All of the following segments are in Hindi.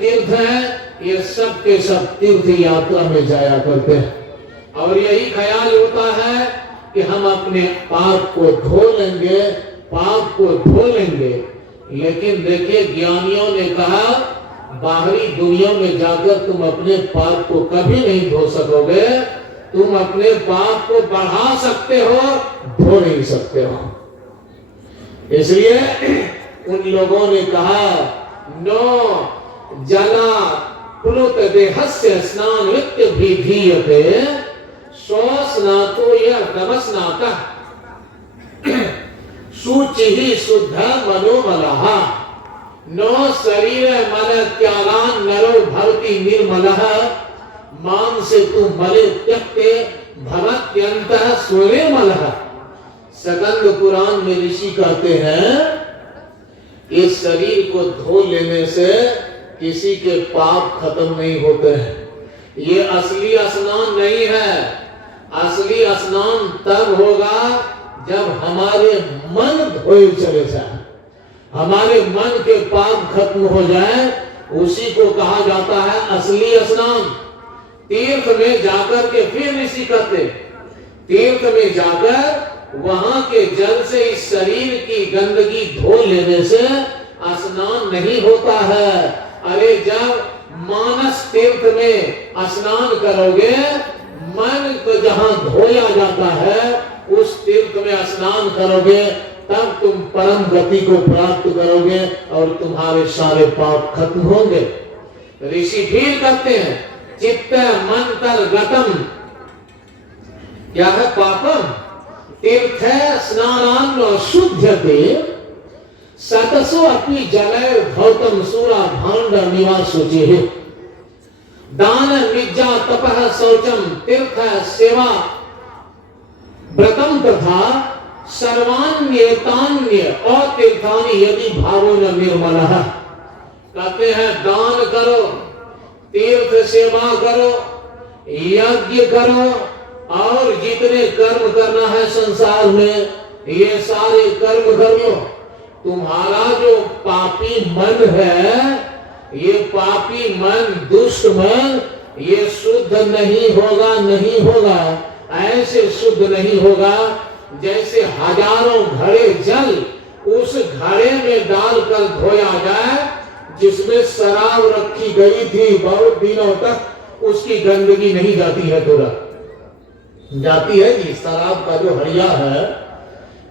तीर्थ हैं, ये सब के सब तीर्थ यात्रा में जाया करते हैं और यही ख्याल होता है कि हम अपने पाप को धो लेंगे, पाप को धो लेंगे। लेकिन देखिए ज्ञानियों ने कहा बाहरी दुनिया में जाकर तुम अपने पाप को कभी नहीं धो सकोगे, तुम अपने पाप को बढ़ा सकते हो, धो नहीं सकते हो। इसलिए उन लोगों ने कहा नो जना प्लुत देहस्य स्नान नित्य विधीयते स्नातो यह नमस्नाता शुचि ही शुद्ध मनोमलः नो शरीर मल त्यागान नरो भवति निर्मलः मान से तू मले त्यक्ते भवत्यंतः स्वनिर्मलः। सकंद पुराण में ऋषि कहते हैं इस शरीर को धो लेने से किसी के पाप खत्म नहीं होते हैं। ये असली स्नान नहीं है। असली स्नान तब होगा जब हमारे मन धोए चले जाए, हमारे मन के पाप खत्म हो जाए, उसी को कहा जाता है असली स्नान। तीर्थ में जाकर के फिर ऋषि कहते तीर्थ में जाकर वहां के जल से इस शरीर की गंदगी धो लेने से स्नान नहीं होता है। अरे जब मानस तीर्थ में स्नान करोगे, मन को जहां धोया जाता है उस तीर्थ में स्नान करोगे, तब तुम परम गति को प्राप्त करोगे और तुम्हारे सारे पाप खत्म होंगे। ऋषि फिर कहते हैं चित्त मंतर गतम, क्या है पापम तीर्थ स्नानान शुद्धते सतसो अपि जलय भौतम सूरा भांड निवासोचे दान निज्जा तपः शौचम तीर्थ सेवा व्रतम तथा सर्वान्येतान्य अतीर्थानि यदि भावो न निर्मलः। कहते हैं दान करो, तीर्थ सेवा करो, यज्ञ करो और जितने कर्म करना है संसार में ये सारे कर्म कर लो। तुम्हारा जो पापी मन है, ये पापी मन, दुष्ट मन, ये शुद्ध नहीं होगा, नहीं होगा। ऐसे शुद्ध नहीं होगा जैसे हजारों घड़े जल उस घड़े में डालकर धोया जाए जिसमें शराब रखी गई थी, बहुत दिनों तक उसकी गंदगी नहीं जाती है, थोड़ा जाती है जी। शराब का जो हड़िया है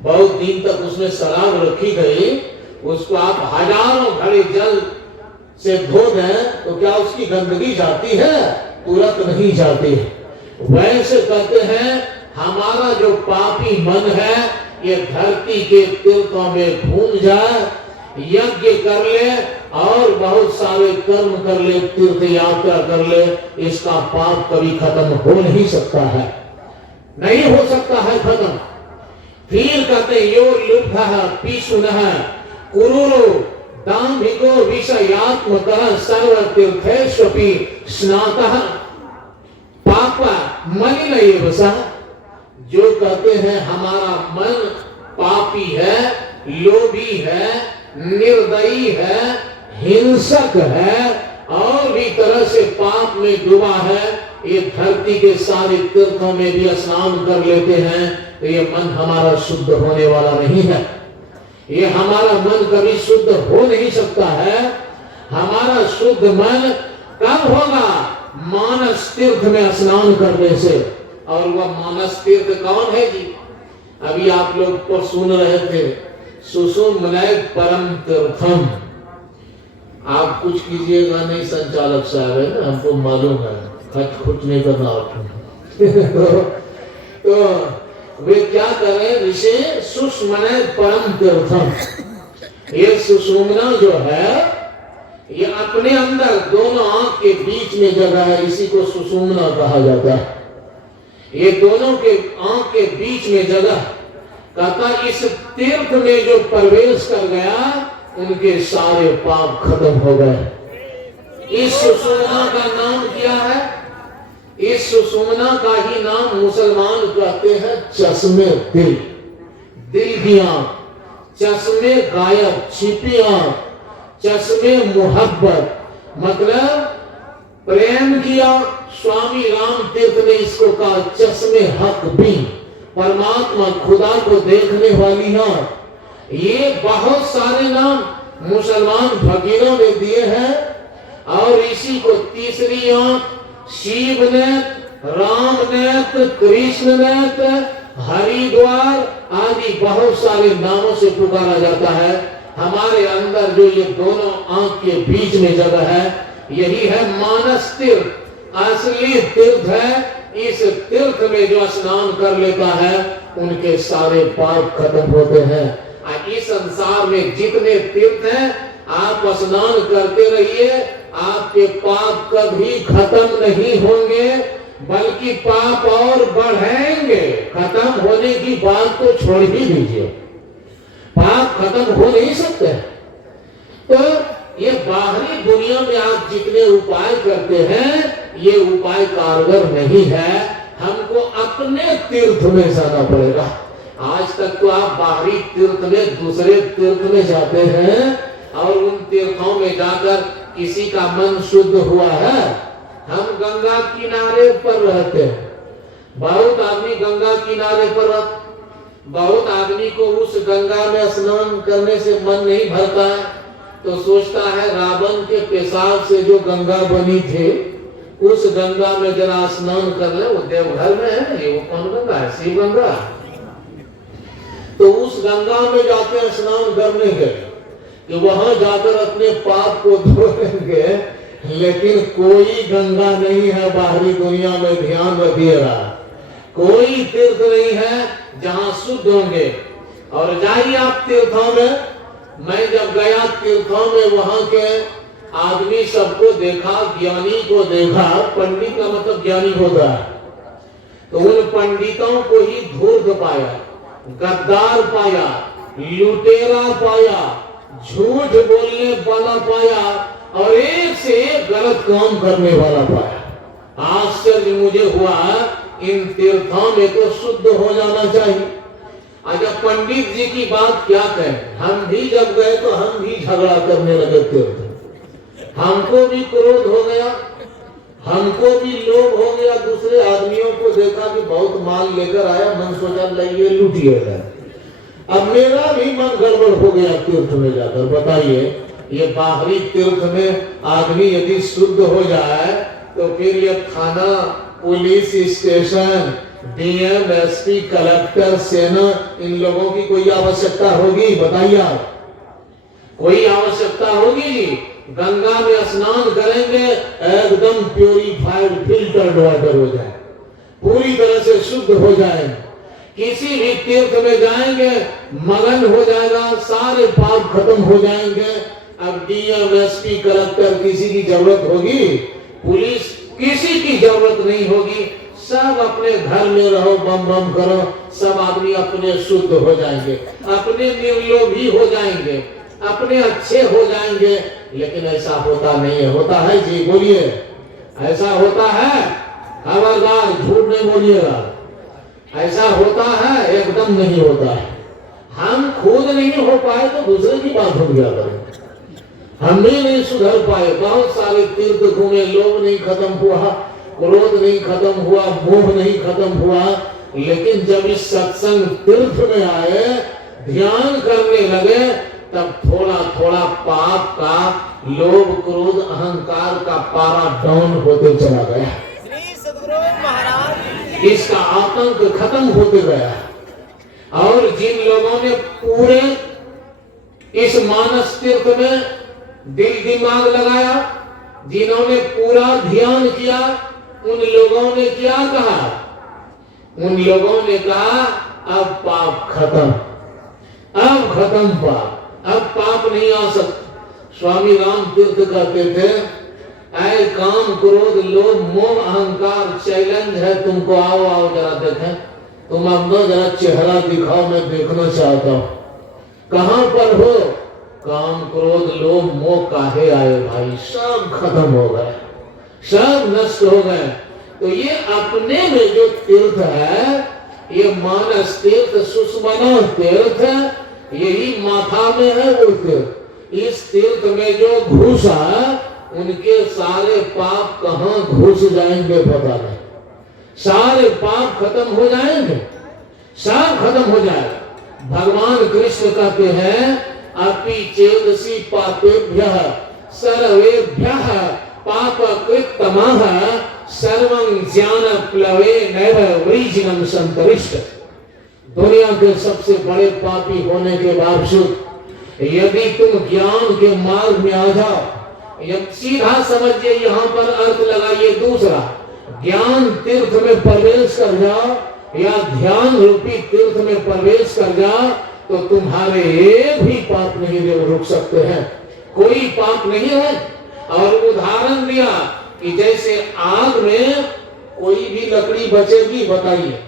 बहुत दिन तक उसमें शराब रखी गई, उसको आप हजारों घड़े जल से धो दें तो क्या उसकी गंदगी जाती है? तुरंत नहीं जाती है। वैसे कहते हैं हमारा जो पापी मन है ये धरती के तीर्थों में घूम जाए, यज्ञ कर ले और बहुत सारे कर्म कर ले, तीर्थ यात्रा कर ले, इसका पाप कभी खत्म हो नहीं सकता है, नहीं हो सकता है खत्म। फिर कहते यो लुब्धः पीशुनः कुरुरो दाम्भिको विषयात्मकः सर्वतीर्थेष्वपि स्नातः पाप मलिन सः। जो कहते हैं हमारा मन पापी है, लोभी है, निर्दयी है, हिंसक है और भी तरह से पाप में डूबा है, ये धरती के सारे तीर्थों में भी स्नान कर लेते हैं तो ये मन हमारा शुद्ध होने वाला नहीं है। ये हमारा मन कभी शुद्ध हो नहीं सकता है। हमारा शुद्ध मन कब होगा? मानस तीर्थ में स्नान करने से। और वह मानस तीर्थ कौन है जी? अभी आप लोग को सुन रहे थे सुषुम्नाय परम तीर्थम। आप कुछ कीजिएगा नहीं, संचालक साहब है ना, हमको मालूम है, खट खुट नहीं करना आप। तो वे क्या करें? ऋषि सुषुम्नाय परम तीर्थम। ये सुषुम्ना जो है ये अपने अंदर दोनों आंख के बीच में जगह है, इसी को सुषुम्ना कहा जाता है। ये दोनों के आंख के बीच में जगह, कहता इस तीर्थ में जो प्रवेश कर गया उनके सारे पाप खत्म हो गए। इस सुषुम्ना का नाम क्या है? इस सुषुम्ना का ही नाम मुसलमान कहते हैं चश्मे दिल। दिल की आंख, चश्मे गायब, छिपी आंख, चश्मे मोहब्बत, मतलब प्रेम किया। स्वामी राम तीर्थ ने इसको कहा चश्मे हक भी, परमात्मा खुदा को देखने वाली आंख। ये बहुत सारे नाम मुसलमान फकीरों ने दिए हैं। और इसी को तीसरी आंख, शिव नेत्र, राम नेत्र, कृष्ण नेत्र, हरिद्वार आदि बहुत सारे नामों से पुकारा जाता है। हमारे अंदर जो ये दोनों आंख के बीच में जगह है, यही है मानस तीर्थ, असली तीर्थ है। इस तीर्थ में जो स्नान कर लेता है उनके सारे पाप खत्म होते हैं। इस संसार में जितने तीर्थ हैं आप स्नान करते रहिए, आपके पाप कभी खत्म नहीं होंगे, बल्कि पाप और बढ़ेंगे। खत्म होने की बात तो छोड़ ही दीजिए, पाप खत्म हो नहीं सकते। तो ये बाहरी दुनिया में आप जितने उपाय करते हैं ये उपाय कारगर नहीं है। हमको अपने तीर्थ में जाना पड़ेगा। आज तक तो आप बाहरी तीर्थ में, दूसरे तीर्थ में जाते हैं और उन तीर्थों में जाकर किसी का मन शुद्ध हुआ है। हम गंगा किनारे पर रहते हैं, बहुत आदमी गंगा किनारे पर बहुत आदमी को उस गंगा में स्नान करने से मन नहीं भरता है, तो सोचता है रावण के पेशाब से जो गंगा बनी थी उस गंगा में जरा स्नान कर ले। वो देवघर में है ना, ये वो कौन गंगा है? शिव गंगा। तो उस गंगा में जाते हैं स्नान करने के, कि वहां जाकर अपने पाप को धोएंगे। लेकिन कोई गंगा नहीं है बाहरी दुनिया में, ध्यान रखिएगा। कोई तीर्थ नहीं है जहां शुद्ध होंगे। और जाइए आप तीर्थों में, मैं जब गया तीर्थों में वहां के आदमी सबको देखा, ज्ञानी को देखा। पंडित का मतलब ज्ञानी होता है। तो उन पंडितों को ही धूर्त पाया, गद्दार पाया, लुटेरा पाया, झूठ बोलने वाला पाया और एक से एक गलत काम करने वाला पाया। आश्चर्य मुझे हुआ, इन तीर्थों में तो शुद्ध हो जाना चाहिए। अच्छा, पंडित जी की बात क्या कहें, हम भी जब गए तो हम भी झगड़ा करने लगे तीर्थ। हमको भी क्रोध हो गया, हमको भी लोभ हो गया। दूसरे आदमियों को देखा कि बहुत माल लेकर आया, मन सोचा लाइए लूटिएगा। अब मेरा भी मन गड़बड़ हो गया तीर्थ में जाकर। बताइए, ये बाहरी तीर्थ में आदमी यदि शुद्ध हो जाए तो फिर ये थाना, police station, DM, SP, collector, सेना, इन लोगों की कोई आवश्यकता होगी? बताइए आप, कोई आवश्यकता होगी? गंगा में स्नान करेंगे, एकदम प्यूरिफाइड, फिल्टर्ड वाटर हो जाए, पूरी तरह से शुद्ध हो जाए। किसी भी तीर्थ में जाएंगे मगन हो जाएगा, सारे पाप खत्म हो जाएंगे। अब डीएम, एसपी, कलेक्टर किसी की जरूरत होगी? पुलिस किसी की जरूरत नहीं होगी। सब अपने घर में रहो, बम बम करो, सब आदमी अपने शुद्ध हो जाएंगे, अपने निर्लोभी हो जाएंगे, अपने अच्छे हो जाएंगे। लेकिन ऐसा होता नहीं है। होता है जी? बोलिए, ऐसा होता है? खबरदार झूठ नहीं बोलिएगा। ऐसा होता है? एकदम नहीं होता है। हम खुद नहीं हो पाए तो दूसरे की बात हो गया करें। हम भी नहीं सुधर पाए, बहुत सारे तीर्थ घूमे, लोभ नहीं खत्म हुआ, क्रोध नहीं खत्म हुआ, मोह नहीं खत्म हुआ। लेकिन जब इस सत्संग तीर्थ में आए, ध्यान करने लगे, तब थोड़ा थोड़ा पाप का, लोभ, क्रोध, अहंकार का पारा डाउन होते चला गया। श्री सद्गुरु महाराज, इसका आतंक खत्म होते गया। और जिन लोगों ने पूरे इस मानस तीर्थ में दिल दिमाग लगाया, जिन्होंने पूरा ध्यान किया, उन लोगों ने क्या कहा? उन लोगों ने कहा अब पाप खत्म, अब खत्म पाप, अब पाप नहीं आ सकता। स्वामी राम तीर्थ कहते थे, ऐ काम, क्रोध, लोभ, मोह, अहंकार, चैलेंज है तुमको, आओ आओ जरा देखें, तुम अपना जरा चेहरा दिखाओ, मैं देखना चाहता हूं कहां पर हो। काम, क्रोध, लोभ, मोह काहे आए भाई? सब खत्म हो गए, सब नष्ट हो गए। तो ये अपने में जो तीर्थ है, ये मानस तीर्थ, सुषमना तीर्थ, यही माथा में है वो तीर्थ। इस तीर्थ में जो घुसा उनके सारे पाप कहां घुस जाएंगे पता नहीं। सारे पाप खत्म हो जाएंगे, सब खत्म हो जाएगा। भगवान कृष्ण कहते हैं अपि चेदसि पापेभ्यः सर्वेभ्यः पापकृत्तमः सर्वं ज्ञानप्लवे नैव वृजिनं संतरिष्ट। दुनिया के सबसे बड़े पापी होने के बावजूद यदि तुम ज्ञान के मार्ग में आ जाओ, सीधा समझिए, यहाँ पर अर्थ लगाइए दूसरा, ज्ञान तीर्थ में प्रवेश कर जाओ या ध्यान रूपी तीर्थ में प्रवेश कर जाओ तो तुम्हारे एक भी पाप नहीं रुक सकते हैं, कोई पाप नहीं है। और उदाहरण दिया कि जैसे आग में कोई भी लकड़ी बचेगी, बताइए,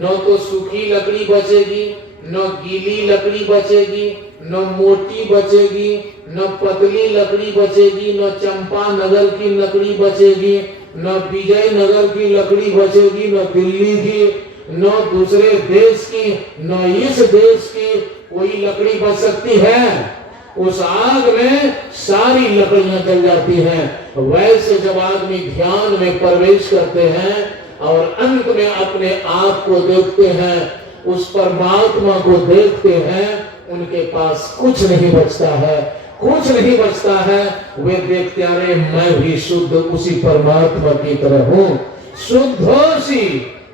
न तो सूखी लकड़ी बचेगी, न गीली लकड़ी बचेगी, न मोटी बचेगी, न पतली लकड़ी बचेगी, न चंपा नगर की लकड़ी बचेगी, न विजय नगर की लकड़ी बचेगी, न दिल्ली की, न दूसरे देश की, न इस देश की कोई लकड़ी बच सकती है। उस आग में सारी लकड़ियां जल जाती हैं। वैसे जब आदमी ध्यान में प्रवेश करते हैं और अंत में अपने आप को देखते हैं, उस परमात्मा को देखते हैं, उनके पास कुछ नहीं बचता है, कुछ नहीं बचता है। वे देखते अरे मैं भी शुद्ध उसी परमात्मा की तरह हूँ। शुद्धोसी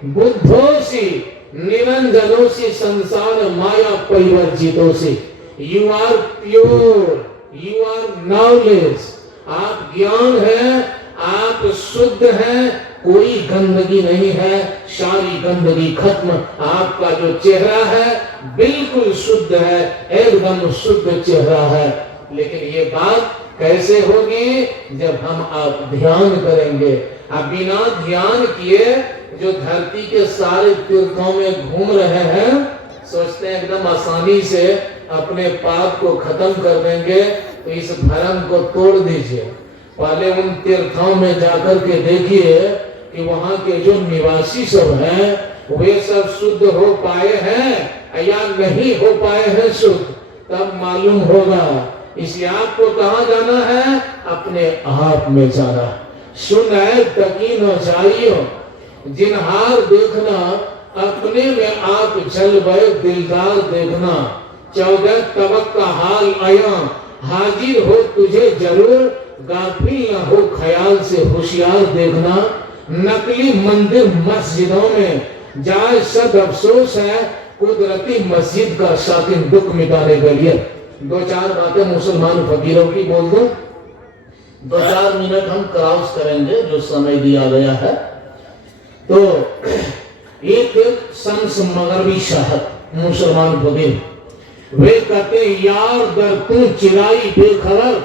बुद्धोसी निरंजनोसी संसार माया परिवर्जितोसी। You are pure, you are knowledge. आप ज्ञान है, आप शुद्ध हैं, कोई गंदगी नहीं है, सारी गंदगी खत्म। आपका जो चेहरा है बिल्कुल शुद्ध है, एकदम शुद्ध चेहरा है। लेकिन ये बात कैसे होगी? जब हम आप ध्यान करेंगे। अब बिना ध्यान किए जो धरती के सारे तीर्थों में घूम रहे हैं, सोचते हैं एकदम आसानी से अपने पाप को खत्म कर देंगे, तो इस भ्रम को तोड़ दीजिए। पहले उन तीर्थों में जाकर के देखिए कि वहां के जो निवासी सब हैं वे सब शुद्ध हो पाए हैं या नहीं हो पाए हैं शुद्ध, तब मालूम होगा। इसलिए आपको कहाँ जाना है? अपने आप में जाना। सुनाए तकीन जाइयो जिनहार देखना, अपने में आप जल गए दिलदार देखना। 14 तबक का हाल आया, हाजिर हो तुझे जरूर, गाफिल न हो ख्याल से होशियार देखना। नकली मंदिर मस्जिदों में जाए सद अफसोस है, कुदरती मस्जिद का साकिन दुख मिटाने के लिए। दो चार बातें मुसलमान फकीरों की बोल दो, 2-4 मिनट हम क्रॉस करेंगे जो समय दिया गया है। तो एक शम्स मगरबी साहब मुसलमान फकीर, वे कहते यार दर तू चिराई बेखबर,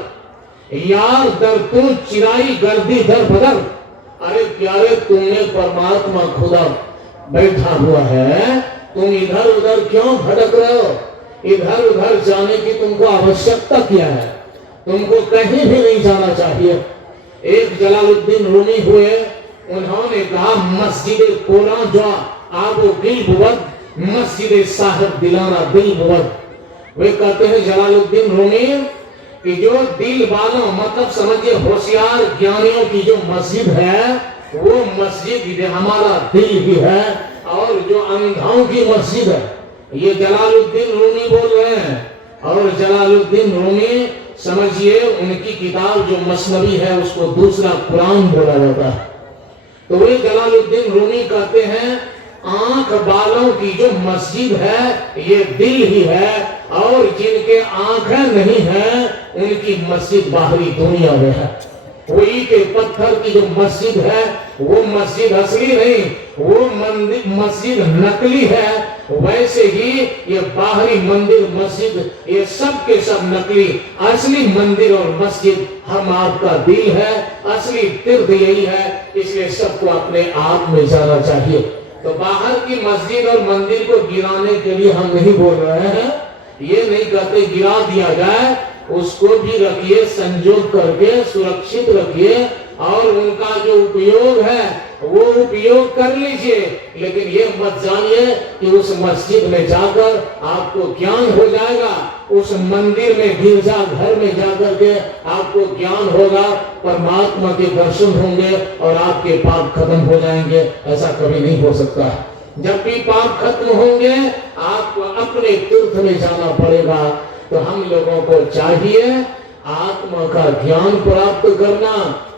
यार दर तू चिराई गर्दी दर बदर। अरे प्यारे, तुमने परमात्मा खुदा बैठा हुआ है, तुम इधर उधर क्यों भटक रहे हो? इधर उधर जाने की तुमको आवश्यकता क्या है? तुमको कहीं भी नहीं जाना चाहिए। एक जलालुद्दीन रूमी हुए, उन्होंने कहा मस्जिद कोरा जो आबो दिल बुवद, मस्जिद साहब दिलाना दिल बुवद। वे कहते हैं जलालुद्दीन रूमी कि जो दिल वालों, मतलब समझिए होशियार ज्ञानियों की जो मस्जिद है वो मस्जिद हमारा दिल ही है, और जो अंधाओं की मस्जिद है ये जलालुद्दीन रूमी बोल रहे हैं। और जलालुद्दीन रूमी समझिए उनकी किताब जो मसनवी है उसको दूसरा कुरान बोला जाता है। तो वे जलालुद्दीन रूमी कहते हैं आंख वालों की जो मस्जिद है ये दिल ही है, और जिनके आंखें नहीं है उनकी मस्जिद बाहरी दुनिया में है। वही के पत्थर की जो मस्जिद है वो मस्जिद असली नहीं, वो मंदिर मस्जिद नकली है। वैसे ही ये बाहरी मंदिर मस्जिद ये सब के सब नकली, असली मंदिर और मस्जिद हम आपका दिल है, असली तीर्थ यही है। इसलिए सबको अपने आप में जाना चाहिए। तो बाहर की मस्जिद और मंदिर को गिराने के लिए हम नहीं बोल रहे हैं, ये नहीं कहते गिरा दिया जाए, उसको भी रखिए, संजोग करके सुरक्षित रखिए, और उनका जो उपयोग है वो उपयोग कर लीजिए, लेकिन ये मत जानिए कि उस मस्जिद में जाकर आपको ज्ञान हो जाएगा, उस मंदिर में गिरजा घर में जाकर के आपको ज्ञान होगा, परमात्मा के दर्शन होंगे और आपके पाप खत्म हो जाएंगे। ऐसा कभी नहीं हो सकता। जब भी पाप खत्म होंगे आपको अपने तीर्थ में जाना पड़ेगा। तो हम लोगों को चाहिए आत्मा का ज्ञान प्राप्त करना,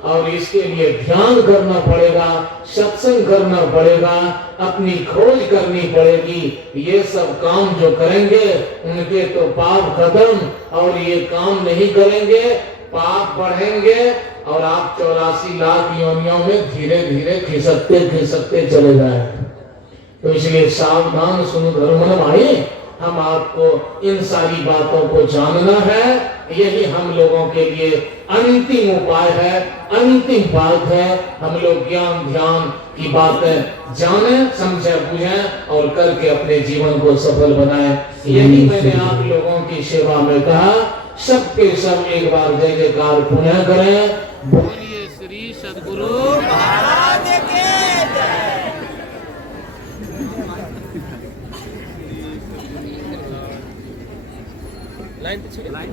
और इसके लिए ध्यान करना पड़ेगा, सत्संग करना पड़ेगा, अपनी खोज करनी पड़ेगी। ये सब काम जो करेंगे उनके तो पाप खत्म, और ये काम नहीं करेंगे पाप बढ़ेंगे, और आप 84 लाख योनियों में धीरे धीरे खिसकते चले जाएंगे। तो इसलिए सावधान सुनो धर्म भाई, हम आपको इन सारी बातों को जानना है। यही हम लोगों के लिए अंतिम उपाय है, अंतिम बात है। हम लोग ज्ञान ध्यान की बातें जाने, समझे, बुझें और करके अपने जीवन को सफल बनाएं। यही मैंने आप लोगों की सेवा में कहा। सबके सब एक बार जय जयकार पुनः करें। बोलिए श्री सद्गुरु महाराज की जय। लाइन छोड़ाई